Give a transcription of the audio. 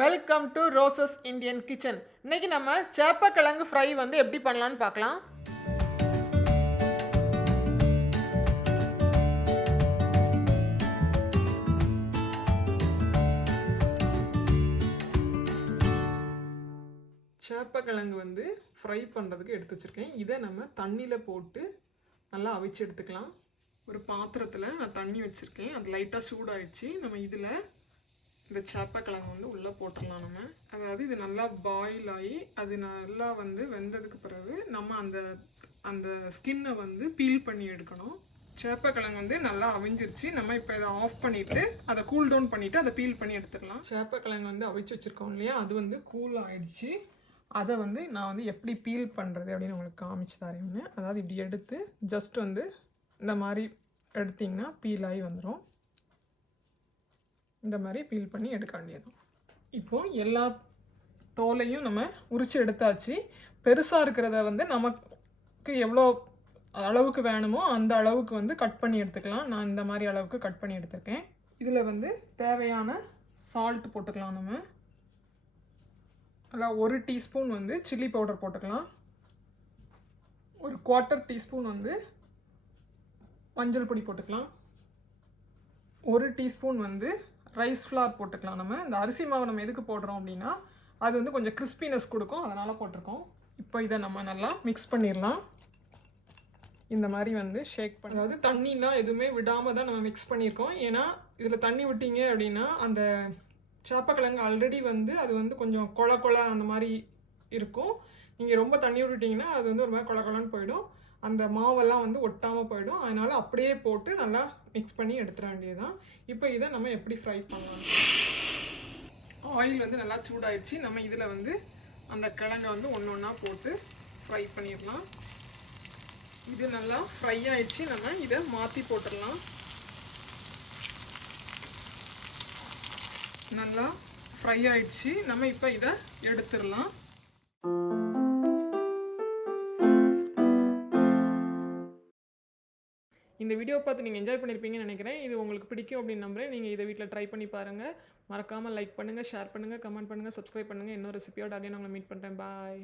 Welcome to roses Indian kitchen. இன்றைக்கி நம்ம சேப்பக்கிழங்கு fry வந்து எப்படி பண்ணலான்னு பார்க்கலாம். சேப்பக்கிழங்கு வந்து ஃப்ரை பண்ணுறதுக்கு எடுத்து வச்சுருக்கேன். இதை நம்ம தண்ணியில் போட்டு நல்லா அவிச்சு எடுத்துக்கலாம். ஒரு பாத்திரத்தில் நான் தண்ணி வச்சுருக்கேன், அது லைட்டாக சூடாகிடுச்சு. நம்ம இதில் இந்த சேப்பக்கிழங்கு வந்து உள்ளே போட்டுடலாம். நம்ம அதாவது இது நல்லா பாயில் ஆகி அது நல்லா வந்து வெந்ததுக்கு பிறகு நம்ம அந்த ஸ்கின்னை வந்து பீல் பண்ணி எடுக்கணும். சேப்பக்கிழங்கு வந்து நல்லா அவிஞ்சிருச்சு. நம்ம இப்போ இதை ஆஃப் பண்ணிவிட்டு அதை கூல் டவுன் பண்ணிவிட்டு அதை பீல் பண்ணி எடுத்துடலாம். சேப்பக்கிழங்கு வந்து அவிச்சு வச்சுருக்கோம் இல்லையா, அது வந்து கூல் ஆகிடுச்சு. அதை வந்து நான் வந்து எப்படி பீல் பண்ணுறது அப்படின்னு உங்களுக்கு காமிச்சு தரேன்னு. அதாவது இப்படி எடுத்து ஜஸ்ட் வந்து இந்த மாதிரி எடுத்திங்கன்னா பீல் ஆகி வந்துடும். இந்த மாதிரி பீல் பண்ணி எடுக்க வேண்டியதும். இப்போது எல்லா தோலையும் நம்ம உரித்து எடுத்தாச்சு. பெருசாக இருக்கிறத வந்து நமக்கு எவ்வளோ அளவுக்கு வேணுமோ அந்த அளவுக்கு வந்து கட் பண்ணி எடுத்துக்கலாம். நான் இந்த மாதிரி அளவுக்கு கட் பண்ணி எடுத்துருக்கேன். இதில் வந்து தேவையான சால்ட் போட்டுக்கலாம். நம்ம அதான் 1 டீஸ்பூன் வந்து சில்லி பவுடர் போட்டுக்கலாம். 1/4 டீஸ்பூன் வந்து மஞ்சள் பொடி போட்டுக்கலாம். 1 டீஸ்பூன் வந்து ரைஸ் ஃப்ளார் போட்டுக்கலாம். நம்ம இந்த அரிசி மாவு நம்ம எதுக்கு போடுறோம் அப்படின்னா அது வந்து கொஞ்சம் கிறிஸ்பினஸ் கொடுக்கும், அதனால் போட்டிருக்கோம். இப்போ இதை நம்ம நல்லா மிக்ஸ் பண்ணிடலாம். இந்த மாதிரி வந்து ஷேக் பண்ணி, அதாவது தண்ணிலாம் எதுவுமே விடாமல் தான் நம்ம மிக்ஸ் பண்ணியிருக்கோம். ஏன்னா இதில் தண்ணி விட்டீங்க அப்படின்னா அந்த சேப்பக்கிழங்கு ஆல்ரெடி வந்து அது வந்து கொஞ்சம் கொல அந்த மாதிரி இருக்கும். நீங்கள் ரொம்ப தண்ணி விட்டுட்டிங்கன்னா அது வந்து ஒரு மாதிரி கொலன்னு போயிடும். அந்த மாவெல்லாம் வந்து ஒட்டாமல் போயிடும். அதனால் அப்படியே போட்டு நல்லா மிக்ஸ் பண்ணி எடுத்துட வேண்டியதுதான். இப்போ இதை நம்ம எப்படி ஃப்ரை பண்ணலாம். ஆயில் வந்து நல்லா சூடாயிடுச்சு. நம்ம இதில் வந்து அந்த கிழங்கை வந்து ஒன்று ஒன்றா போட்டு ஃப்ரை பண்ணிடலாம். இது நல்லா ஃப்ரை ஆயிடுச்சு. நம்ம இதை மாற்றி போட்டுடலாம். நல்லா ஃப்ரை ஆயிடுச்சு. நம்ம இப்போ இதை எடுத்துடலாம். இந்த வீடியோ பார்த்து நீங்கள் என்ஜாய் பண்ணியிருப்பீங்கன்னு நினைக்கிறேன். இது உங்களுக்கு பிடிக்கும் அப்படின்னு நம்புறேன். நீங்கள் இதை வீட்டில் ட்ரை பண்ணி பாருங்கள். மறக்காமல் லைக் பண்ணுங்கள், ஷேர் பண்ணுங்கள், கமெண்ட் பண்ணுங்கள், சப்ஸ்கிரைப் பண்ணுங்கள். இன்னொரு ரெசிபியோட அகைன் உங்களை மீட் பண்ணுறேன். பாய்.